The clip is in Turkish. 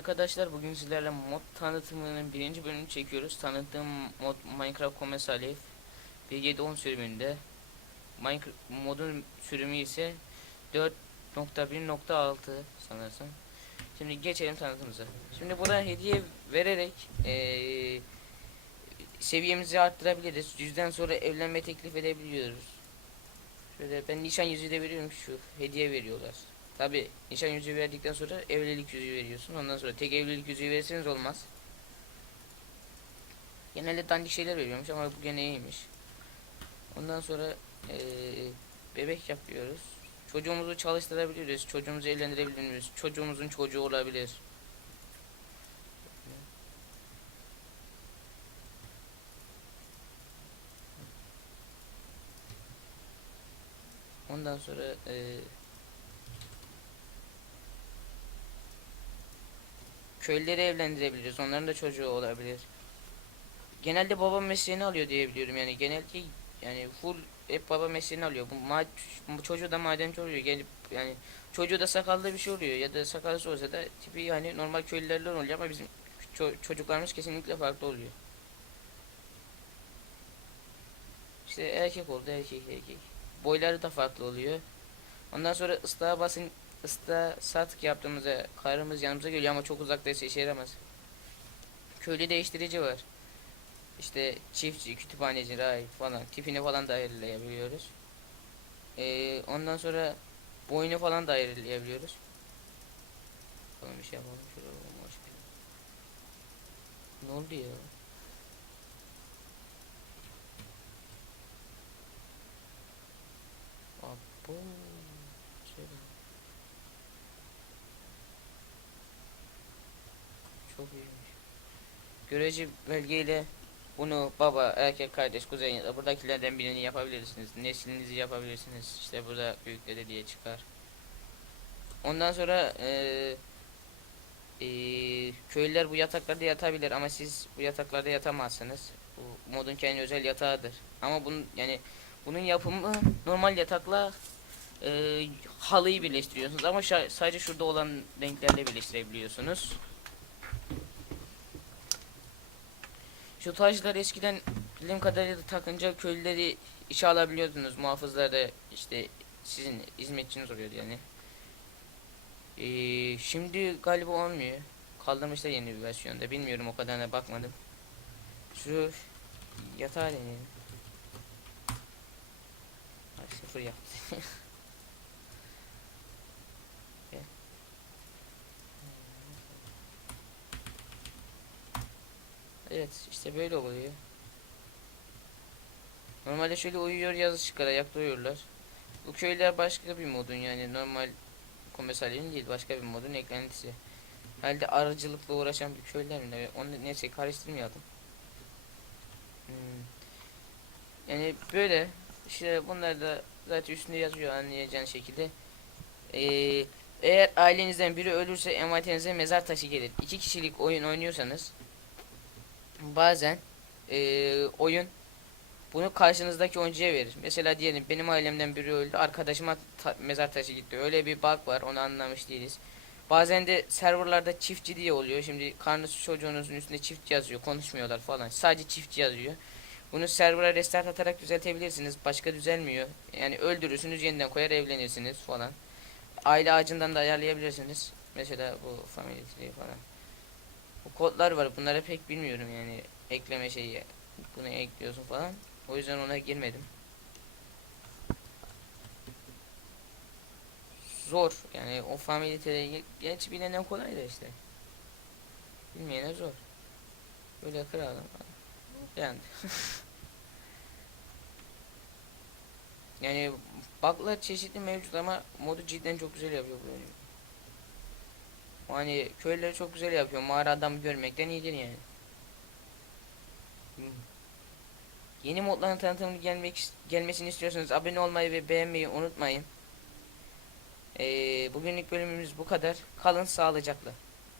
Arkadaşlar bugün sizlerle mod tanıtımının birinci bölümünü çekiyoruz. Tanıttığım mod Minecraft Commerce Alif 1.7.10 sürümünde. Minecraft modun sürümü ise 4.1.6 sanırsam. Şimdi geçelim tanıtımıza. Şimdi burada hediye vererek eee, seviyemizi arttırabiliriz. Yüzden sonra evlenme teklif edebiliyoruz. Şöyle ben nişan yüzüğü de veriyorum şu hediye veriyorlar. Tabi nişan yüzüğü verdikten sonra evlilik yüzüğü veriyorsun. Ondan sonra tek evlilik yüzüğü verirseniz olmaz. Genelde dandik şeyler veriyormuş ama bu gene iyiymiş. Ondan sonra eee, bebek yapıyoruz. Çocuğumuzu çalıştırabiliriz. Çocuğumuzu evlendirebiliriz. Çocuğumuzun çocuğu olabilir. Ondan sonra eee köylüleri evlendirebiliriz. Onların da çocuğu olabilir. Genelde baba mesleğini alıyor diye biliyorum yani genelde yani full hep baba mesleğini alıyor. Bu, ma bu çocuğu da madenci oluyor. Gelip yani çocuğu da sakallı bir şey oluyor ya da sakallısı olsa da tipi yani normal köylülerden oluyor ama bizim ço- çocuklarımız kesinlikle farklı oluyor. İşte erkek oldu erkek erkek. Boyları da farklı oluyor. Ondan sonra ıslığa basın ıslığa saatlik yaptığımızda karımız yanımıza geliyor ama çok uzaktaysa işe yaramaz. Köylü değiştirici var. İşte çiftçi, kütüphaneci, rahip falan tipini falan da ayarlayabiliyoruz. Ee, ondan sonra boyunu falan da ayarlayabiliyoruz. Bakalım bir şey yapalım. Olmuş. Ne oldu ya? Abo. Şöyle. Çok iyiymiş. Belgeyle bunu baba, erkek kardeş, kuzen ya da buradakilerden birini yapabilirsiniz. Neslinizi yapabilirsiniz. İşte burada büyük diye çıkar. Ondan sonra eee eee, köylüler bu yataklarda yatabilir ama siz bu yataklarda yatamazsınız. Bu modun kendi özel yatağıdır. Ama bunun yani bunun yapımı normal yatakla eee, halıyı birleştiriyorsunuz ama sadece şurada olan renklerle birleştirebiliyorsunuz. Şu taşlar eskiden bildiğim kadarıyla takınca köylüleri işe alabiliyordunuz. Muhafızlar da işte sizin hizmetçiniz oluyordu yani. Ee, şimdi galiba olmuyor. Kaldırmışlar yeni bir versiyonda. Bilmiyorum o kadarına bakmadım. Şu yatağı deneyelim. Ay, sıfır yaptı. Evet işte böyle oluyor. Normalde şöyle uyuyor yazı çıkar ayakta uyurlar. Bu köyler başka bir modun yani normal komiserlerin değil başka bir modun eklentisi. Herhalde arıcılıkla uğraşan bir köyler mi? Onu neyse karıştırmayalım. Hmm. Yani böyle işte bunlar da zaten üstünde yazıyor anlayacağın şekilde. Ee, eğer ailenizden biri ölürse envanterinize mezar taşı gelir. İki kişilik oyun oynuyorsanız bazen eee, oyun bunu karşınızdaki oyuncuya verir. Mesela diyelim benim ailemden biri öldü, arkadaşıma ta- mezar taşı gitti. Öyle bir bug var, onu anlamış değiliz. Bazen de serverlarda çiftçi diye oluyor. Şimdi karnınız çocuğunuzun üstünde çift yazıyor, konuşmuyorlar falan. Sadece çiftçi yazıyor. Bunu server'a restart atarak düzeltebilirsiniz. Başka düzelmiyor. Yani öldürürsünüz, yeniden koyar evlenirsiniz falan. Aile ağacından da ayarlayabilirsiniz. Mesela bu family falan. Bu kodlar var. Bunları pek bilmiyorum yani. Ekleme şeyi. Bunu ekliyorsun falan. O yüzden ona girmedim. Zor. Yani o family geç bilene kolay da işte. Bilmeyene zor. Böyle kıralım. Yani. yani bug'lar çeşitli mevcut ama modu cidden çok güzel yapıyor bu oyunu. Hani köyleri çok güzel yapıyor. Mağara adamı görmekten iyidir yani. Hmm. Yeni modların tanıtımı gelmek gelmesini istiyorsanız abone olmayı ve beğenmeyi unutmayın. Ee, bugünlük bölümümüz bu kadar. Kalın sağlıcakla.